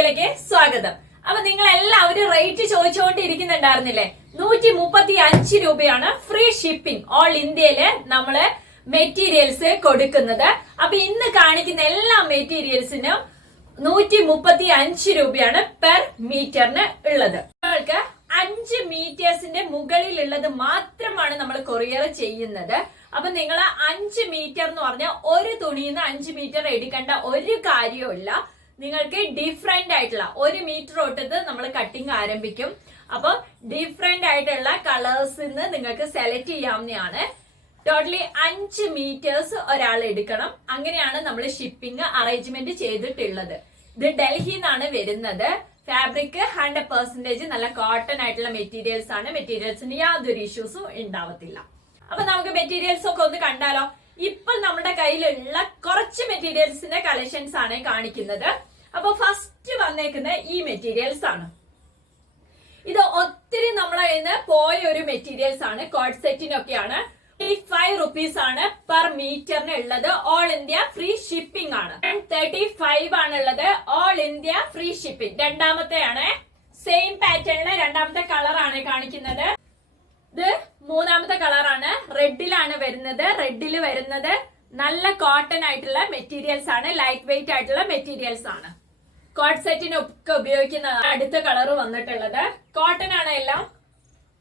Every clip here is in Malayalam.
വീഡിയോയിലേക്ക് സ്വാഗതം. അപ്പൊ നിങ്ങൾ എല്ലാവരും റേറ്റ് ചോദിച്ചുകൊണ്ടിരിക്കുന്നുണ്ടായിരുന്നില്ലേ? നൂറ്റി മുപ്പത്തി അഞ്ച് രൂപയാണ് ഫ്രീ ഷിപ്പിംഗ് ഓൾ ഇന്ത്യയിൽ നമ്മൾ മെറ്റീരിയൽസ് കൊടുക്കുന്നത്. അപ്പൊ ഇന്ന് കാണിക്കുന്ന എല്ലാ മെറ്റീരിയൽസിനും നൂറ്റി മുപ്പത്തി അഞ്ച് രൂപയാണ് പെർ മീറ്ററിന് ഉള്ളത്. നിങ്ങൾക്ക് അഞ്ച് മീറ്റേഴ്സിന്റെ മുകളിലുള്ളത് മാത്രമാണ് നമ്മൾ കൊറിയർ ചെയ്യുന്നത്. അപ്പൊ നിങ്ങൾ അഞ്ച് മീറ്റർ എന്ന് പറഞ്ഞാൽ ഒരു തുണിയിൽ നിന്ന് അഞ്ച് മീറ്റർ എടുക്കേണ്ട ഒരു കാര്യവുമില്ല. നിങ്ങൾക്ക് ഡിഫറെന്റ് ആയിട്ടുള്ള ഒരു മീറ്റർ തൊട്ടത് നമ്മൾ കട്ടിങ് ആരംഭിക്കും. അപ്പൊ ഡിഫറെന്റ് ആയിട്ടുള്ള കളേഴ്സ് നിന്ന് നിങ്ങൾക്ക് സെലക്ട് ചെയ്യാവുന്നതാണ്. ടോട്ടലി അഞ്ച് മീറ്റേഴ്സ് ഒരാൾ എടുക്കണം. അങ്ങനെയാണ് നമ്മൾ ഷിപ്പിംഗ് അറേഞ്ച്മെന്റ് ചെയ്തിട്ടുള്ളത്. ഇത് ഡൽഹിയിൽ നിന്നാണ് വരുന്നത്. ഫാബ്രിക് ഹൺഡ്രഡ് പെർസെന്റേജ് നല്ല കോട്ടൺ ആയിട്ടുള്ള മെറ്റീരിയൽസ് ആണ്. മെറ്റീരിയൽസിന് യാതൊരു ഇഷ്യൂസും ഉണ്ടാവത്തില്ല. അപ്പൊ നമുക്ക് മെറ്റീരിയൽസ് ഒക്കെ ഒന്ന് കണ്ടാലോ? ഇപ്പൊ നമ്മുടെ കയ്യിലുള്ള കുറച്ച് മെറ്റീരിയൽസിന്റെ കളക്ഷൻസ് ആണ് കാണിക്കുന്നത്. അപ്പൊ ഫസ്റ്റ് വന്നേക്കുന്ന ഈ മെറ്റീരിയൽസ് ആണ്. ഇത് ഒത്തിരി നമ്മളെ നിന്ന് പോയ ഒരു മെറ്റീരിയൽസ് ആണ്. കോഡ് സെറ്റിനൊക്കെയാണ് ഫൈവ് റുപ്പീസ് ആണ് പെർ മീറ്ററിന് ഉള്ളത്. ഓൾ ഇന്ത്യ ഫ്രീ ഷിപ്പിംഗ് ആണ്. തേർട്ടി ഫൈവ് ആണ് ഉള്ളത്. ഓൾ ഇന്ത്യ ഫ്രീ ഷിപ്പിംഗ് രണ്ടാമത്തെ ആണ് സെയിം പാറ്റേണിൽ രണ്ടാമത്തെ കളറാണ് കാണിക്കുന്നത്. ഇത് മൂന്നാമത്തെ കളറാണ് റെഡിലാണ് വരുന്നത്. റെഡിൽ വരുന്നത് നല്ല കോട്ടൺ ആയിട്ടുള്ള മെറ്റീരിയൽസ് ആണ്. ലൈറ്റ് വെയിറ്റ് ആയിട്ടുള്ള മെറ്റീരിയൽസ് ആണ്. കോട്ട് സെറ്റിനൊക്കെ ഉപയോഗിക്കുന്ന അടുത്ത കളർ വന്നിട്ടുള്ളത്. കോട്ടൺ ആണ് എല്ലാം.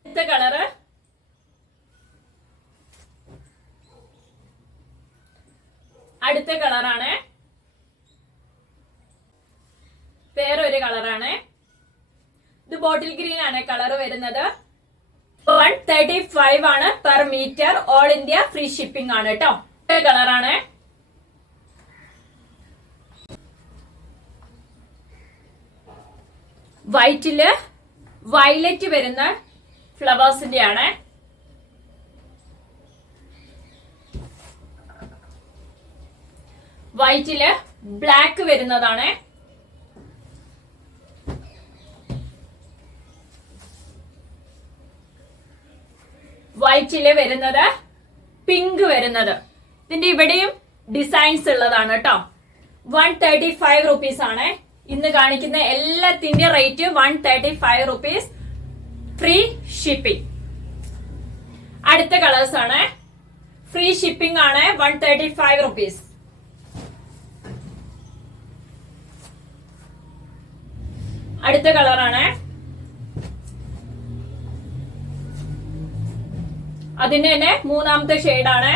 അടുത്ത കളറ് അടുത്ത കളറാണ് വേറൊരു കളറാണ് ഇത് ബോട്ടിൽ ഗ്രീൻ ആണ് കളർ വരുന്നത്. വൺ തേർട്ടി ഫൈവ് ആണ് per metre all India free shipping ആണ് കേട്ടോ കളറാണ് വൈറ്റിൽ വയലറ്റ് വരുന്ന ഫ്ലവേഴ്സിന്റെ ആണ് വൈറ്റിൽ ബ്ലാക്ക് വരുന്നതാണ്. വൈറ്റിൽ വരുന്നത് പിങ്ക് വരുന്നത്. ഇതിന്റെ ഇവിടെയും ഡിസൈൻസ് ഉള്ളതാണ് കേട്ടോ. വൺ തേർട്ടി ഫൈവ് റുപ്പീസ് ആണ്. ഇന്ന് കാണിക്കുന്ന എല്ലാത്തിന്റെ rate one thirty five rupees. Free shipping. അടുത്ത കളേഴ്സ് ആണ്. ഫ്രീ ഷിപ്പിംഗ് ആണ് വൺ തേർട്ടി ഫൈവ് റുപ്പീസ്. അടുത്ത കളറാണ് അതിന്റെ തന്നെ മൂന്നാമത്തെ ഷെയ്ഡാണ്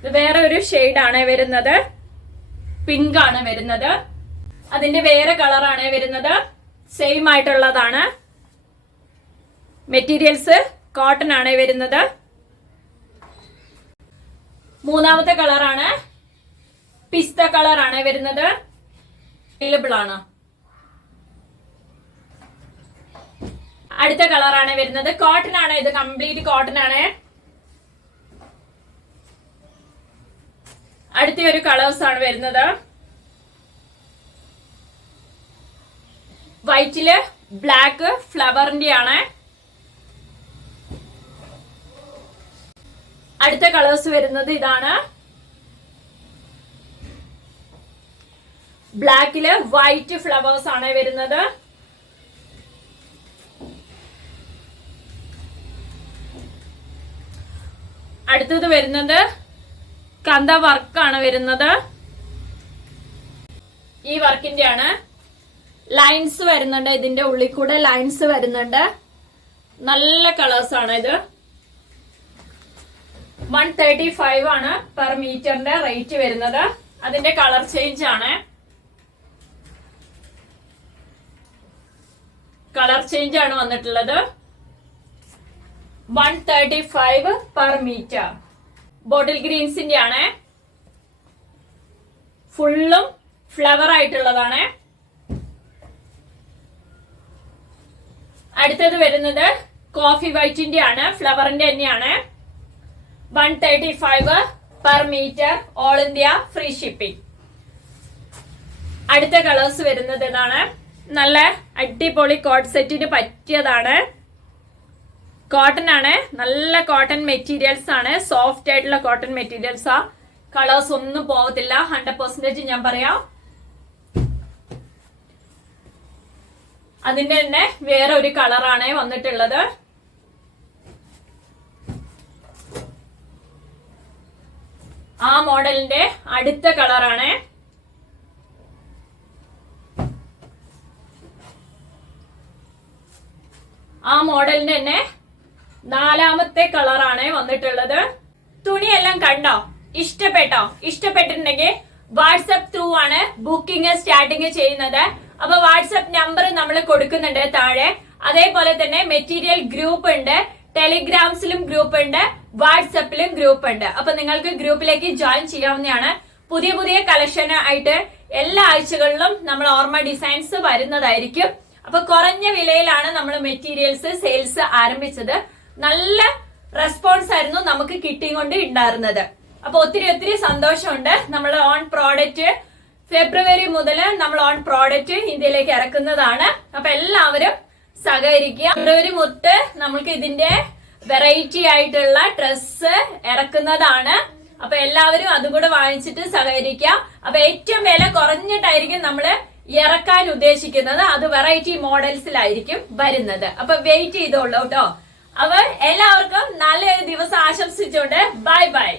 ഇത് വേറെ ഒരു ഷെയ്ഡാണ് വരുന്നത്. പിങ്ക് ആണ് വരുന്നത്. അതിന്റെ വേറെ കളറാണ് വരുന്നത്. സെയിം ആയിട്ടുള്ളതാണ്. മെറ്റീരിയൽസ് കോട്ടൺ ആണ് വരുന്നത്. മൂന്നാമത്തെ കളറാണ്. പിസ്ത കളറാണ് വരുന്നത്. അവൈലബിൾ ആണ്. അടുത്ത കളറാണ് വരുന്നത്. കോട്ടൺ ആണ്. ഇത് കംപ്ലീറ്റ് കോട്ടൺ ആണ്. അടുത്ത ഒരു കളേഴ്സ് ആണ് വരുന്നത്. വൈറ്റിൽ ബ്ലാക്ക് ഫ്ലവറിന്റെ ആണ്. അടുത്ത കളേഴ്സ് വരുന്നത് ഇതാണ്. ബ്ലാക്കിൽ വൈറ്റ് ഫ്ലവേഴ്സ് ആണ് വരുന്നത്. അടുത്തത് വരുന്നത് കന്ത വർക്കാണ് വരുന്നത്. ഈ വർക്കിന്റെ ആണ് ലൈൻസ് വരുന്നുണ്ട്. ഇതിന്റെ ഉള്ളിൽ കൂടെ ലൈൻസ് വരുന്നുണ്ട്. നല്ല കളേഴ്സ് ആണ് ഇത്. വൺ തേർട്ടി ഫൈവ് ആണ് പെർ മീറ്ററിന്റെ റേറ്റ് വരുന്നത്. അതിന്റെ കളർ ചേഞ്ച് ആണ്. കളർ ചേഞ്ച് ആണ് വന്നിട്ടുള്ളത്. One thirty five per metre. Bottle ഗ്രീൻസിന്റെ ആണ് ഫുള്ളും ഫ്ലവർ ആയിട്ടുള്ളതാണ്. അടുത്തത് വരുന്നത് കോഫി വൈറ്റിന്റെ ആണ് ഫ്ലവറിന്റെ തന്നെയാണ്. One thirty five per metre all India free shipping അടുത്ത കളേഴ്സ് വരുന്നത് ഇതാണ്. നല്ല അടിപൊളി കോഡ് സെറ്റിന് പറ്റിയതാണ്. കോട്ടൺ ആണ്. നല്ല കോട്ടൺ മെറ്റീരിയൽസ് ആണ്. സോഫ്റ്റ് ആയിട്ടുള്ള കോട്ടൺ മെറ്റീരിയൽസ് ആ. കളേഴ്സ് ഒന്നും പോകത്തില്ല. ഹൺഡ്രഡ് പെർസെന്റേജ് ഞാൻ പറയാം. അതിന്റെ തന്നെ വേറെ ഒരു കളറാണ് വന്നിട്ടുള്ളത്. ആ മോഡലിന്റെ അടുത്ത കളറാണ് ആ മോഡലിന്റെ തന്നെ നാലാമത്തെ കളറാണ് വന്നിട്ടുള്ളത്. തുണിയെല്ലാം കണ്ടോ? ഇഷ്ടപ്പെട്ടോ? ഇഷ്ടപ്പെട്ടിട്ടുണ്ടെങ്കിൽ വാട്സപ്പ് ത്രൂ ആണ് ബുക്കിംഗ് സ്റ്റാർട്ടിങ് ചെയ്യുന്നത്. അപ്പൊ വാട്സപ്പ് നമ്പർ നമ്മൾ കൊടുക്കുന്നുണ്ട് താഴെ. അതേപോലെ തന്നെ മെറ്റീരിയൽ ഗ്രൂപ്പ് ഉണ്ട്. ടെലിഗ്രാംസിലും ഗ്രൂപ്പ് ഉണ്ട്. വാട്സപ്പിലും ഗ്രൂപ്പ് ഉണ്ട്. അപ്പൊ നിങ്ങൾക്ക് ഗ്രൂപ്പിലേക്ക് ജോയിൻ ചെയ്യാവുന്നതാണ്. പുതിയ പുതിയ കളക്ഷൻ ആയിട്ട് എല്ലാ ആഴ്ചകളിലും നമ്മൾ ഓർമ്മ ഡിസൈൻസ് വരുന്നതായിരിക്കും. അപ്പൊ കുറഞ്ഞ വിലയിലാണ് നമ്മൾ മെറ്റീരിയൽസ് സെയിൽസ് ആരംഭിച്ചത്. നല്ല റെസ്പോൺസ് ആയിരുന്നു നമുക്ക് കിട്ടിക്കൊണ്ട് ഉണ്ടായിരുന്നത് അപ്പൊ ഒത്തിരി ഒത്തിരി സന്തോഷമുണ്ട്. നമ്മൾ ഓൺ പ്രോഡക്റ്റ് ഫെബ്രുവരി മുതൽ നമ്മൾ ഓൺ പ്രോഡക്റ്റ് ഇന്ത്യയിലേക്ക് ഇറക്കുന്നതാണ്. അപ്പൊ എല്ലാവരും സഹകരിക്കുക. ഫെബ്രുവരി മുത്ത് നമുക്ക് ഇതിന്റെ വെറൈറ്റി ആയിട്ടുള്ള ഡ്രസ്സ് ഇറക്കുന്നതാണ്. അപ്പൊ എല്ലാവരും അതും കൂടെ വാങ്ങിച്ചിട്ട് സഹകരിക്കുക. അപ്പൊ ഏറ്റവും വില കുറഞ്ഞിട്ടായിരിക്കും നമ്മൾ ഇറക്കാൻ ഉദ്ദേശിക്കുന്നത്. അത് വെറൈറ്റി മോഡൽസിലായിരിക്കും വരുന്നത്. അപ്പൊ വെയിറ്റ് ചെയ്തോളൂ കേട്ടോ. അപ്പൊ എല്ലാവർക്കും നല്ലൊരു ദിവസം ആശംസിച്ചുകൊണ്ട് ബൈ ബൈ.